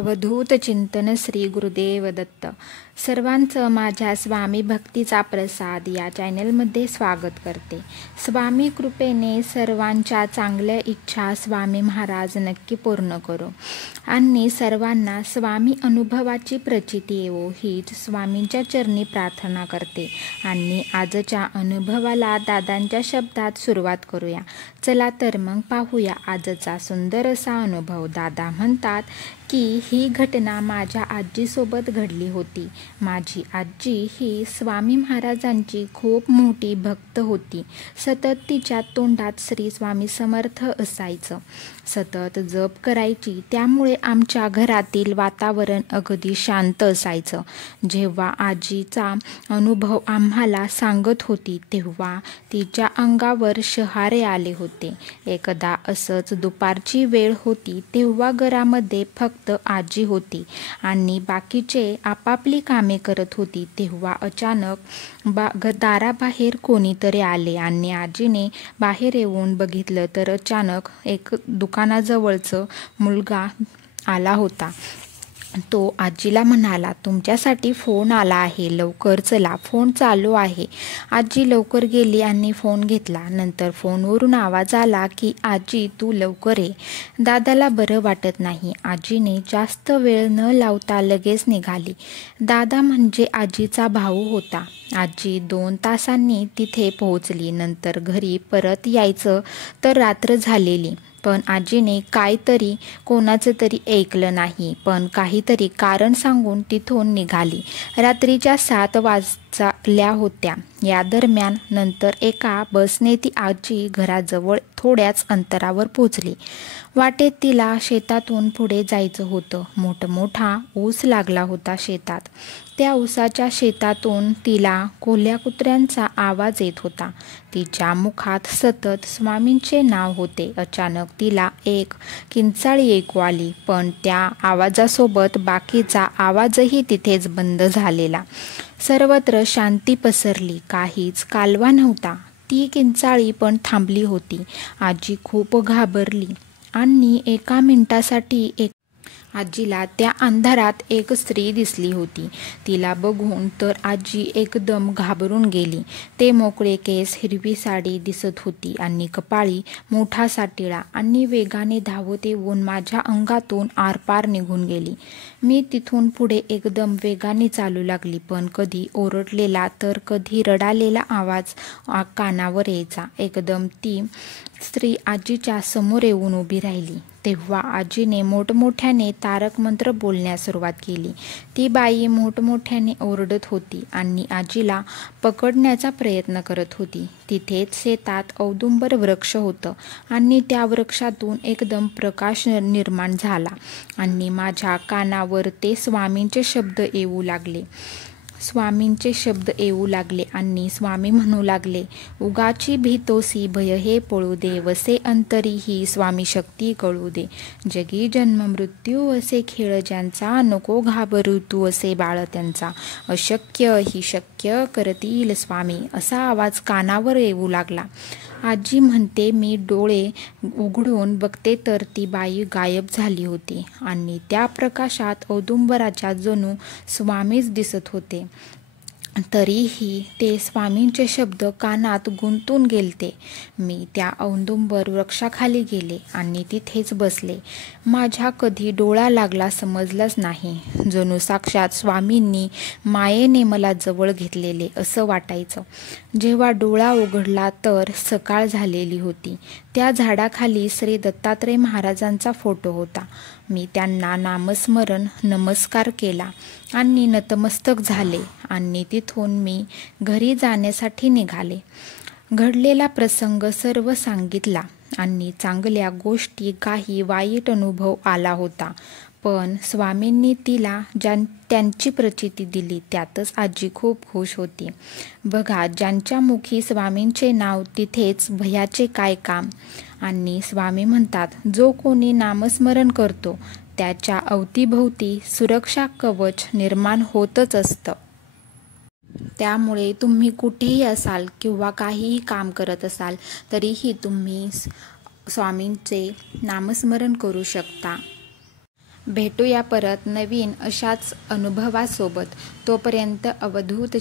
अवधूत चिंतन श्री गुरुदेव दत्त. सर्वांचं माझ्या स्वामी भक्तीचा प्रसाद या चॅनलमध्ये स्वागत करते. स्वामी कृपेने सर्वांच्या चांगल्या इच्छा स्वामी महाराज नक्की पूर्ण करो आणि सर्वांना स्वामी अनुभवाची प्रचिती येवो हीच स्वामींच्या चरणी प्रार्थना करते. आणि आजच्या अनुभवाला दादांच्या शब्दात सुरुवात करूया. चला तर मग पाहूया आजचा सुंदर असा अनुभव. दादा म्हणतात की ही घटना माझ्या आजीसोबत घडली होती. माझी आजी ही स्वामी महाराजांची खूप मोठी भक्त होती. सतत तिच्या तोंडात श्री स्वामी समर्थ असायचं. सतत जप करायची. त्यामुळे आमच्या घरातील वातावरण अगदी शांत असायचं. जेव्हा आजीचा अनुभव आम्हाला सांगत होती तेव्हा तिच्या अंगावर शहारे आले होते. एकदा असंच दुपारची वेळ होती. तेव्हा घरामध्ये फक्त आजी होती आणि बाकीचे आपापली कामे करत होती. तेव्हा अचानक दाराबाहेर कोणीतरी आले आणि आजीने बाहेर येऊन बघितलं तर अचानक एक दुकानाजवळचा मुलगा आला होता. तो आजीला म्हणाला, तुमच्यासाठी फोन आला आहे, लवकर चला, फोन चालू आहे. आजी लवकर गेली आणि फोन घेतला. नंतर फोनवरून आवाज आला की आजी तू लवकर ये, दादाला बरं वाटत नाही. आजीने जास्त वेळ न लावता लगेच निघाली. दादा म्हणजे आजीचा भाऊ होता. आजी 2 तासांनी तिथे पोहोचली. नंतर घरी परत यायचं तर रात्र झालेली. पण आजीने काहीतरी कोणाचं तरी ऐकलं नाही. पण काहीतरी कारण सांगून तिथून निघाली. रात्रीच्या 7 वाजल्या होत्या. या दरम्यान नंतर एका बसने ती आजी घराजवळ थोड्याच अंतरावर पोचली. वाटेत तिला शेतातून पुढे जायचं होतं. मोठमोठा ऊस लागला होता शेतात. त्या ऊसाच्या शेतातून तिला कोल्ह्या कुत्र्यांचा आवाज येत होता. तिच्या मुखात सतत स्वामींचे नाव होते. अचानक तिला एक किंचाळी ऐकू आली. पण त्या आवाजासोबत बाकीचा आवाजही तिथेच बंद झालेला. सर्वत्र शांती पसरली. काहीच कालवा नव्हता. ती किंचाळी पण थांबली होती. आजी खूप घाबरली आणि एका मिनिटासाठी आजीला त्या अंधारात एक स्त्री दिसली होती. तिला बघून तर आजी एकदम घाबरून गेली. ते मोकळे केस, हिरवी साडी दिसत होती आणि कपाळी मोठासा टिळा आणि वेगाने धावत येऊन माझ्या अंगातून आरपार निघून गेली. मी तिथून पुढे एकदम वेगाने चालू लागली. पण कधी ओरडलेला तर कधी रडालेला आवाज कानावर यायचा. एकदम ती स्त्री आजीच्या समोर येऊन उभी राहिली. तेव्हा आजीने मोठमोठ्याने तारक मंत्र बोलण्यास सुरुवात केली. ती बाई मोठमोठ्याने ओरडत होती आणि आजीला पकडण्याचा प्रयत्न करत होती. तिथेच शेतात औदुंबर वृक्ष होतं आणि त्या वृक्षातून एकदम प्रकाश निर्माण झाला आणि माझ्या कानावर ते स्वामींचे शब्द येऊ लागले आणि स्वामी म्हणू लागले, उगाची भीतोसी भय हे पळू दे, वसे अंतरी ही स्वामी शक्ती कळू दे. जगी जन्म मृत्यू असे खेळ ज्यांचा, नको घाबरू तू असे बाळ त्यांचा. अशक्य ही शक्य करतील स्वामी, असा आवाज कानावर येऊ लागला. आजी म्हणते मी डोळे उघडून बघते तर ती बाई गायब झाली होती आणि त्या प्रकाशात औदुंबराच्या जणू स्वामीच दिसत होते. तरीही ते स्वामींचे शब्द कानात गुंतून गेलते. मी त्या औदुंबर वृक्षाखाली गेले आणि तिथेच बसले. माझ्या कधी डोळा लागला समजलंच नाही. जणू साक्षात स्वामींनी मायेने मला जवळ घेतलेले असं वाटायचं. जेव्हा डोळा उघडला तर सकाळ झालेली होती. त्या झाडाखाली श्री दत्तात्रय महाराजांचा फोटो होता. मी त्यांना नामस्मरण नमस्कार केला आणि नतमस्तक झाले आणि तिथून मी घरी जाण्यासाठी निघाले. घडलेला प्रसंग सर्व सांगितला आणि चांगल्या गोष्टी, काही वाईट अनुभव आला होता. पण स्वामींनी तिला त्यांची प्रचिती दिली त्यातच आजी खूप खुश होती. बघा, ज्यांच्या मुखी स्वामींचे नाव तिथेच भयाचे काय काम. आणि स्वामी म्हणतात, जो कोणी नामस्मरण करतो त्याच्या अवतीभोवती सुरक्षा कवच निर्माण होतच असतं. त्यामुळे तुम्ही कुठेही असाल किंवा काहीही काम करत असाल तरीही तुम्ही स्वामींचे नामस्मरण करू शकता. भेटूया परत नवीन अशाच अनुभवासोबत. तोपर्यंत अवधूत